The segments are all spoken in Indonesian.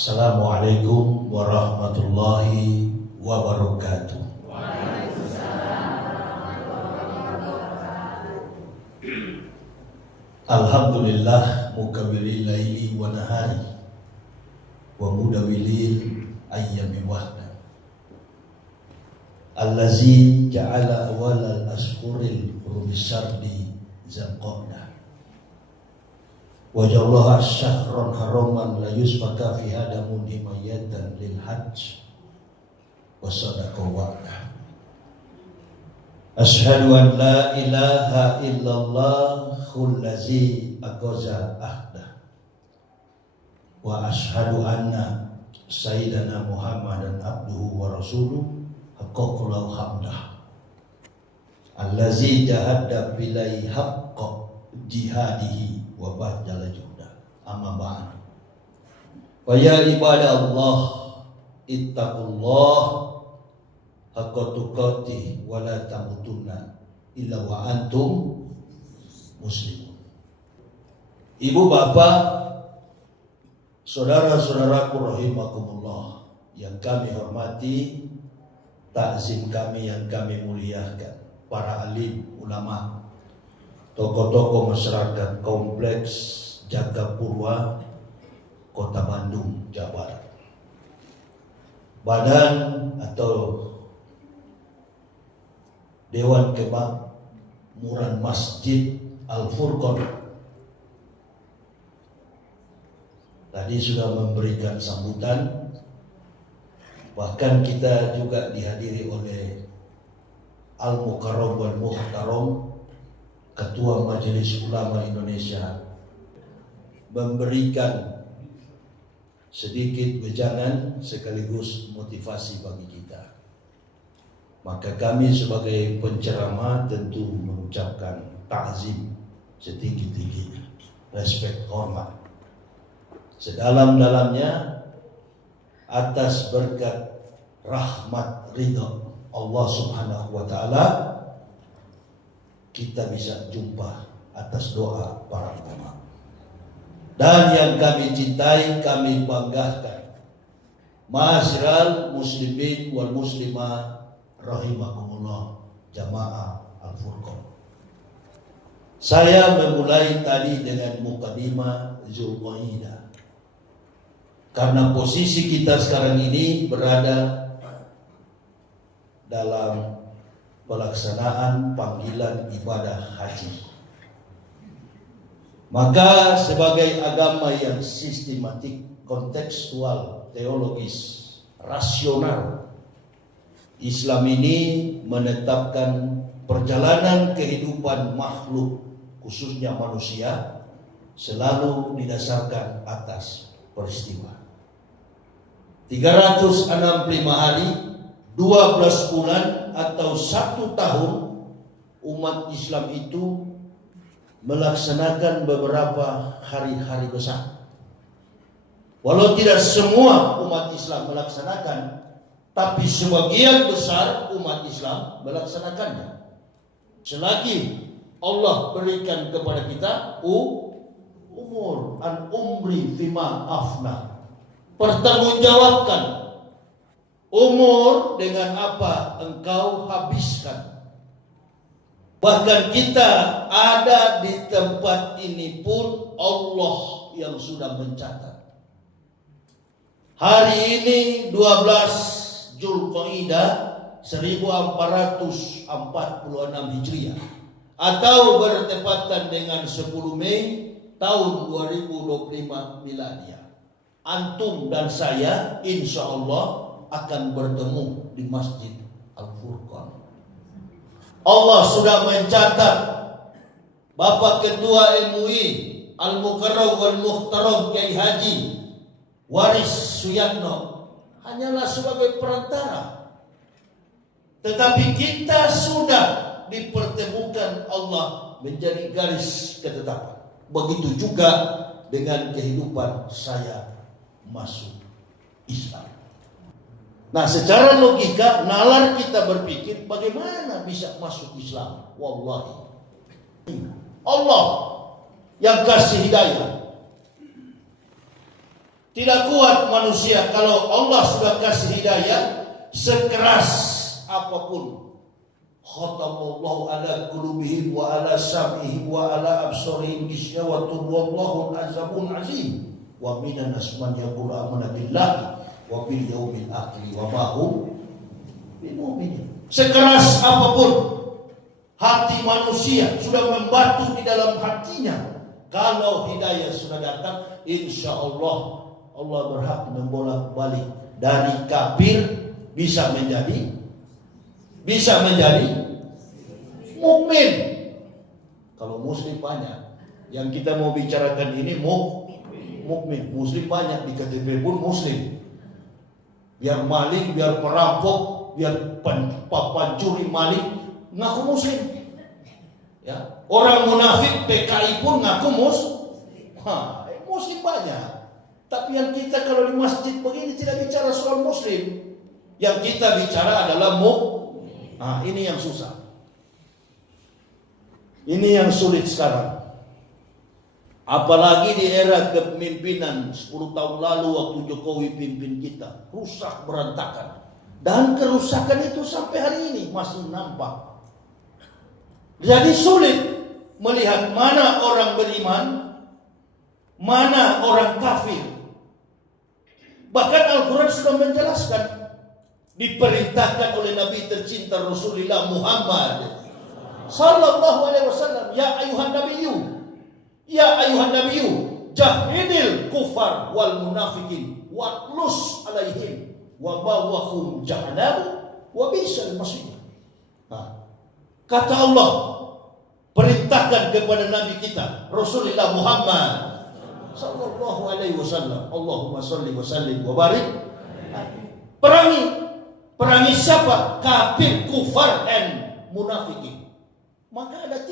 Assalamualaikum warahmatullahi wabarakatuh. Alhamdulillah mukawwiril laili wa nahari wa mudawwilil ayyami wahda. Allazi ja'ala awalal ashhuril rumisardi zanqana. Wajallaha syahran haraman la yusbaka fi hadamun himayatan lil hajj wa sadaqa wa'na. Asyhadu an la ilaha illallah khullazi aqaza ahda wa asyhadu anna sayyidana Muhammadan abduhu wa rasuluh haqqaqalahu hamdah allazi jahada bilai haqqa jihadihi wa ba'dal juhda amma ba'd. Wa ya ibadallah ittaqullah haqqa tuqatih wa la tamutunna illa wa antum muslimun. Ibu bapak, saudara-saudaraku rahimakumullah yang kami hormati, takzim kami yang kami muliakan, para alim ulama, tokoh-tokoh masyarakat kompleks Jagapurwa, Kota Bandung, Jawa Barat. Badan atau Dewan Kemakmuran Masjid Al-Furqan tadi sudah memberikan sambutan. Bahkan kita juga dihadiri oleh Al-Mukarram wal Muhtaram, Ketua Majelis Ulama Indonesia, memberikan sedikit wejangan sekaligus motivasi bagi kita. Maka kami sebagai penceramah tentu mengucapkan ta'zim setinggi-tingginya, respek, hormat sedalam-dalamnya atas berkat rahmat ridha Allah Subhanahu wa taala kita bisa jumpa atas doa para ulama. Dan yang kami cintai, kami banggakan, ma'asyiral muslimin wal muslimah rahimakumullah, jamaah Al-Furqan. Saya memulai tadi dengan mukadimah Zulqaidah, karena posisi kita sekarang ini berada dalam pelaksanaan panggilan ibadah haji. Maka sebagai agama yang sistematik, kontekstual, teologis, rasional, Islam ini menetapkan perjalanan kehidupan makhluk, khususnya manusia, selalu didasarkan atas peristiwa. 365 hari, 12 bulan atau 1 tahun umat Islam itu melaksanakan beberapa hari-hari besar. Walau tidak semua umat Islam melaksanakan, tapi sebagian besar umat Islam melaksanakannya. Selagi Allah berikan kepada kita umur, an umri fima afna, pertanggungjawabkan umur dengan apa engkau habiskan. Bahkan kita ada di tempat ini pun Allah yang sudah mencatat. Hari ini 12 Zulqaidah 1446 Hijriah atau bertepatan dengan 10 Mei tahun 2025 Miladiah. Antum dan saya insya Allah akan bertemu di Masjid Al-Furqan. Allah sudah mencatat Bapak Ketua MUI Al-Mukarram wal Muhtaram Kiai Haji Waris Suyatno hanyalah sebagai perantara, tetapi kita sudah dipertemukan Allah menjadi garis ketetapan. Begitu juga dengan kehidupan saya masuk Islam. Nah, secara logika, nalar kita berpikir bagaimana bisa masuk Islam. Wallahi, Allah yang kasih hidayah. Tidak kuat manusia kalau Allah sudah kasih hidayah, sekeras apapun. Khatamallahu ala qulubihim wa ala sam'ihim wa ala absarihim ghishawatun wallahu azabun azim. Wa minan asman yaqulu amanna billahi wa bil yaumil akhir wa ma hum bimu'minin. Sekeras apapun hati manusia sudah membatu di dalam hatinya, kalau hidayah sudah datang, insya Allah berhak membolak-balik dari kafir bisa menjadi mukmin. Kalau muslim banyak. Yang kita mau bicarakan ini mukmin. Muslim banyak, di KTP pun muslim. Biar maling, biar perampok, biar pencuri maling, ngaku muslim. Ya, orang munafik PKI pun ngaku muslim banyak. Tapi yang kita kalau di masjid begini tidak bicara soal muslim. Yang kita bicara adalah ini yang susah. Ini yang sulit sekarang. Apalagi di era kepemimpinan 10 tahun lalu waktu Jokowi pimpin kita, rusak berantakan. Dan kerusakan itu sampai hari ini masih nampak. Jadi sulit melihat mana orang beriman, mana orang kafir. Bahkan Al-Quran sudah menjelaskan, diperintahkan oleh Nabi tercinta Rasulullah Muhammad sallallahu alaihi wasallam, ya ayuhan nabiyyu jahidil kufar wal munafikin watlus alaihim wa bawahum jahannam wa bisal masir. Kata Allah, perintahkan kepada Nabi kita Rasulullah Muhammad sallallahu alaihi wasallam, Allahumma shalli wa sallim wa barik, perangi siapa? Kafir, kufar, dan munafikin. Maka ada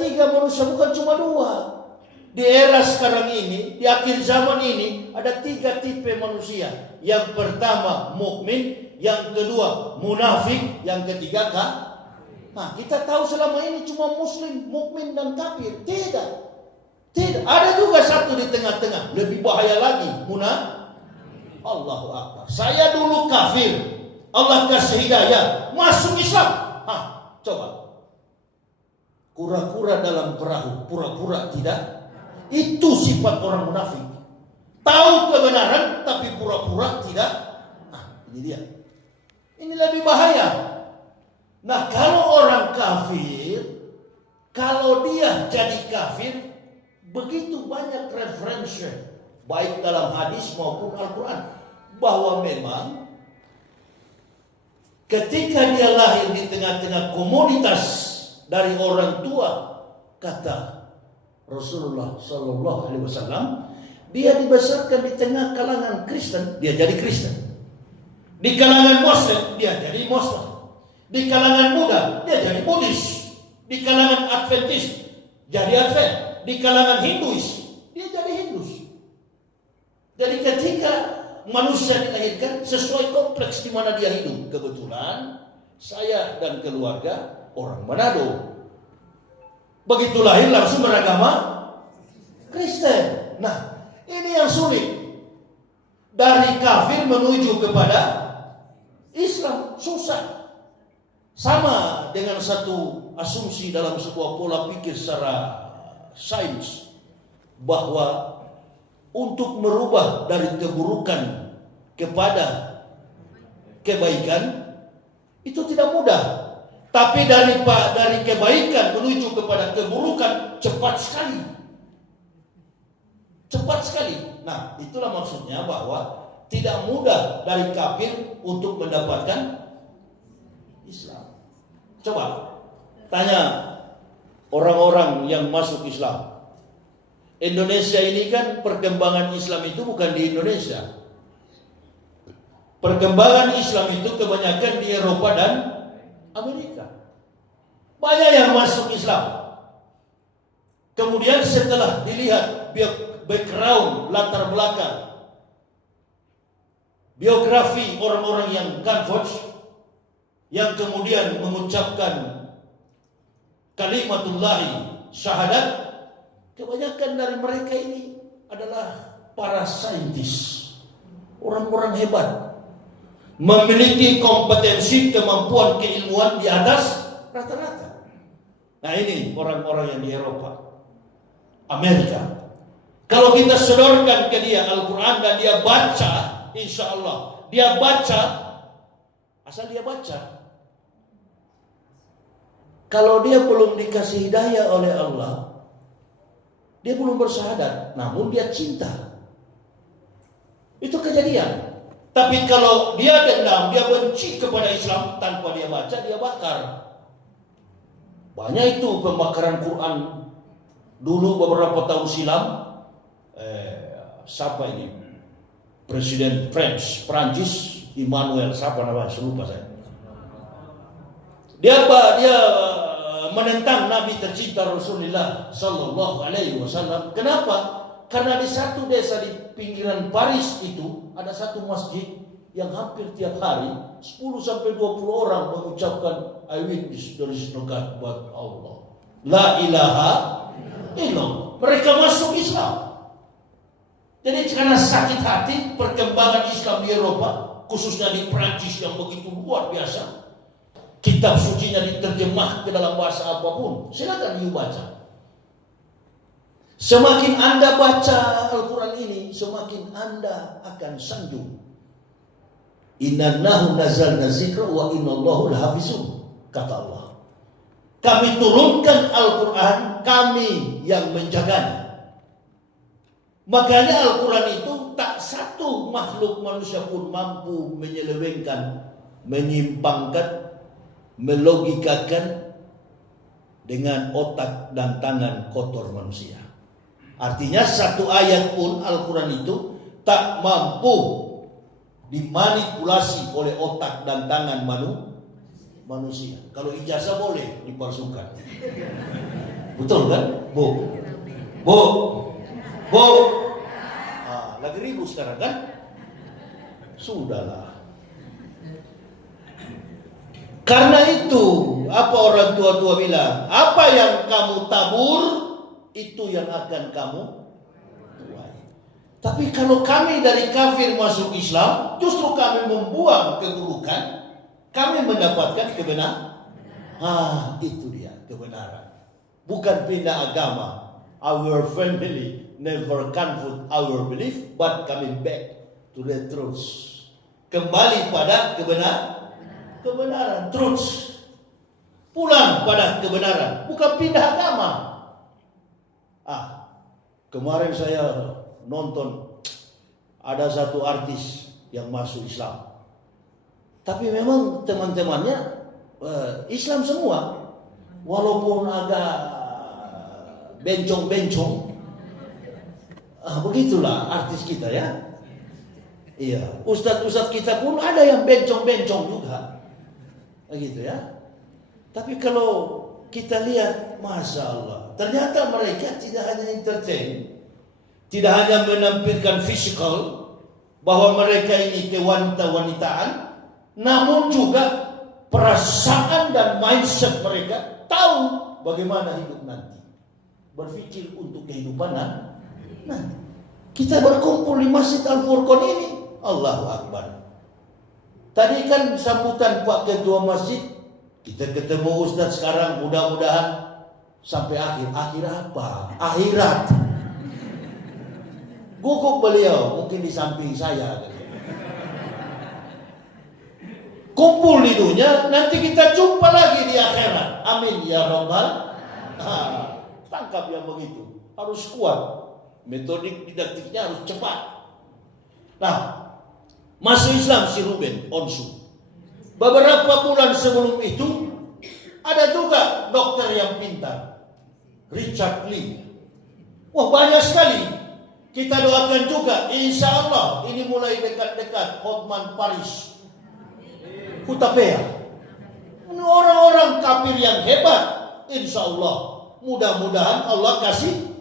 tiga manusia, bukan cuma dua. Di era sekarang ini, di akhir zaman ini, ada 3 tipe manusia. Yang pertama mukmin, yang kedua munafik, yang ketiga kita tahu selama ini cuma muslim, mukmin dan kafir. Tidak. Ada juga satu di tengah-tengah, lebih bahaya lagi, Allahu Akbar. Saya dulu kafir, Allah kasih hidayah, masuk Islam. Coba. Kura-kura dalam perahu, pura-pura tidak. Itu sifat orang munafik. Tahu kebenaran tapi pura-pura tidak. Ini dia. Ini lebih bahaya. Nah, kalau orang kafir, kalau dia jadi kafir, begitu banyak referensi, baik dalam hadis maupun Al-Quran, bahwa memang ketika dia lahir di tengah-tengah komunitas dari orang tua, kata Rasulullah Sallallahu Alaihi Wasallam, dia dibesarkan di tengah kalangan Kristen, dia jadi Kristen. Di kalangan Muslim, dia jadi Muslim. Di kalangan Buddha, dia jadi Buddhis. Di kalangan Adventis, jadi Advent. Di kalangan Hinduis, dia jadi Hindus. Jadi ketika manusia dilahirkan sesuai kompleks di mana dia hidup. Kebetulan saya dan keluarga orang Manado. Begitu lahir langsung beragama Kristen. Nah, ini yang sulit. Dari kafir menuju kepada Islam susah. Sama dengan satu asumsi dalam sebuah pola pikir secara sains, bahwa untuk merubah dari keburukan kepada kebaikan itu tidak mudah. Tapi dari kebaikan menuju kepada keburukan cepat sekali. Cepat sekali. Nah, itulah maksudnya bahwa tidak mudah dari kafir untuk mendapatkan Islam. Coba tanya orang-orang yang masuk Islam. Indonesia ini kan perkembangan Islam itu bukan di Indonesia. Perkembangan Islam itu kebanyakan di Eropa dan Amerika. Banyak yang masuk Islam. Kemudian setelah dilihat background, latar belakang, biografi orang-orang yang convert, yang kemudian mengucapkan kalimatullahi syahadat, kebanyakan dari mereka ini adalah para saintis, orang-orang hebat, memiliki kompetensi, kemampuan, keilmuan di atas rata-rata. Nah ini orang-orang yang di Eropa, Amerika. Kalau kita sodorkan ke dia Al-Quran dan dia baca, insya Allah dia baca, asal dia baca. Kalau dia belum dikasih hidayah oleh Allah, dia belum bersyahadat, namun dia cinta. Itu kejadian. Tapi kalau dia dendam, dia benci kepada Islam, tanpa dia baca, dia bakar. Banyak itu pembakaran Quran. Dulu beberapa tahun silam, siapa ini? Presiden Prancis, Emmanuel, siapa namanya? Lupa saya. Dia menentang Nabi tercinta Rasulullah Sallallahu Alaihi Wasallam. Kenapa? Karena di satu desa di pinggiran Paris itu ada satu masjid yang hampir tiap hari 10-20 orang mengucapkan I witness there is no God but Allah. La ilaha illallah. Mereka masuk Islam. Jadi karena sakit hati perkembangan Islam di Eropa, khususnya di Prancis yang begitu luar biasa, kitab sucinya diterjemah ke dalam bahasa apapun. Silakan dibaca. Semakin Anda baca Al-Quran ini, semakin Anda akan sanjung. Innahu nazalna zikra wa innallahu lahafizun, kata Allah. Kami turunkan Al-Quran, kami yang menjaganya. Makanya Al-Quran itu tak satu makhluk manusia pun mampu menyelewengkan, menyimpangkan, melogikakan dengan otak dan tangan kotor manusia. Artinya satu ayat pun Al-Quran itu tak mampu dimanipulasi oleh otak dan tangan manusia. Kalau ijazah boleh dipalsukan. Betul kan? Bu. Lagi ribut sekarang kan? Sudahlah. Karena itu, apa orang tua-tua bilang? Apa yang kamu tabur, itu yang akan kamu tuai. Tapi kalau kami dari kafir masuk Islam, justru kami membuang keburukan, kami mendapatkan kebenaran. Itu dia kebenaran. Bukan pindah agama. Our family never convert our belief, but coming back to the truth. Kembali pada kebenaran, truth. Pulang pada kebenaran, bukan pindah agama. Kemarin saya nonton ada satu artis yang masuk Islam. Tapi memang teman-temannya Islam semua. Walaupun agak bencong-bencong. Begitulah artis kita ya. Iya, ustadz-ustadz kita pun ada yang bencong-bencong juga. Begitu ya. Tapi kalau kita lihat, Masya Allah, ternyata mereka tidak hanya entertain, tidak hanya menampilkan physical, bahwa mereka ini kewanita-wanitaan, namun juga perasaan dan mindset mereka tahu bagaimana hidup nanti. Berpikir untuk kehidupan nanti. Kita berkumpul di Masjid Al-Furqan ini, Allahu Akbar. Tadi kan sambutan Pak Ketua Masjid, kita ketemu Ustadz sekarang, mudah-mudahan sampai akhir apa? Akhirat. Gugup beliau, mungkin di samping saya. Kumpul di dunia, nanti kita jumpa lagi di akhirat. Amin ya Rabbal. Tangkap yang begitu, harus kuat. Metodik didaktiknya harus cepat. Nah, masuk Islam si Ruben Onsu. Beberapa bulan sebelum itu ada juga dokter yang pintar, Richard Lee. Wah, banyak sekali. Kita doakan juga, insya Allah ini mulai dekat-dekat Hotman Paris, Hutapea. Ini orang-orang kafir yang hebat. Insya Allah, mudah-mudahan Allah kasih